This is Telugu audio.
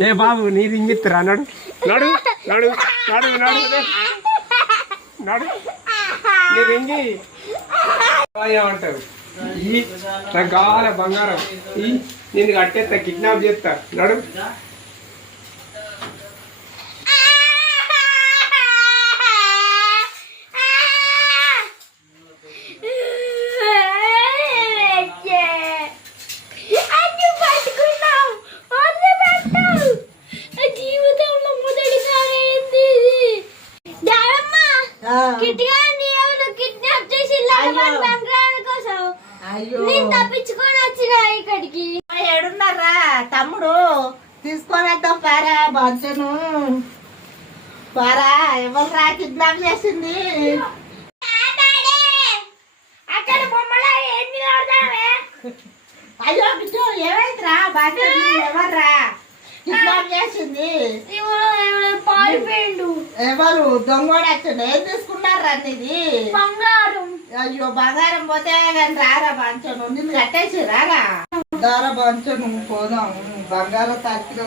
ఏ బాబు నీ రింగిత్తురా నడు నడు నడు నడు నడు నడు నీ రింగి ఏమంటావు నాకు కావాలి బంగారం నేను కట్టేస్తా కిడ్నాప్ చేస్తా నడు తప్పించుకొని వచ్చిన ఇక్కడికి ఏడున్నారా తమ్ముడు తీసుకొని వద్దాం పారా బంచను పారా ఎవరు రా కిడ్నాప్ చేసింది అక్కడ బొమ్మలా ఎన్ని అయ్యో బిడ్డు ఏమైందిరా బంచను ఎవర్రా కిడ్నాప్ చేసింది పారిపోయిండు ఎవరు దొంగోడు వచ్చిండు ఏం తీసుకున్నారా నీది బంగారం అయ్యో బంగారం పోతే కానీ రారా బంచను నిన్ను కట్టేసి రారా దారా బంచను పోదాం బంగారం తక్కిన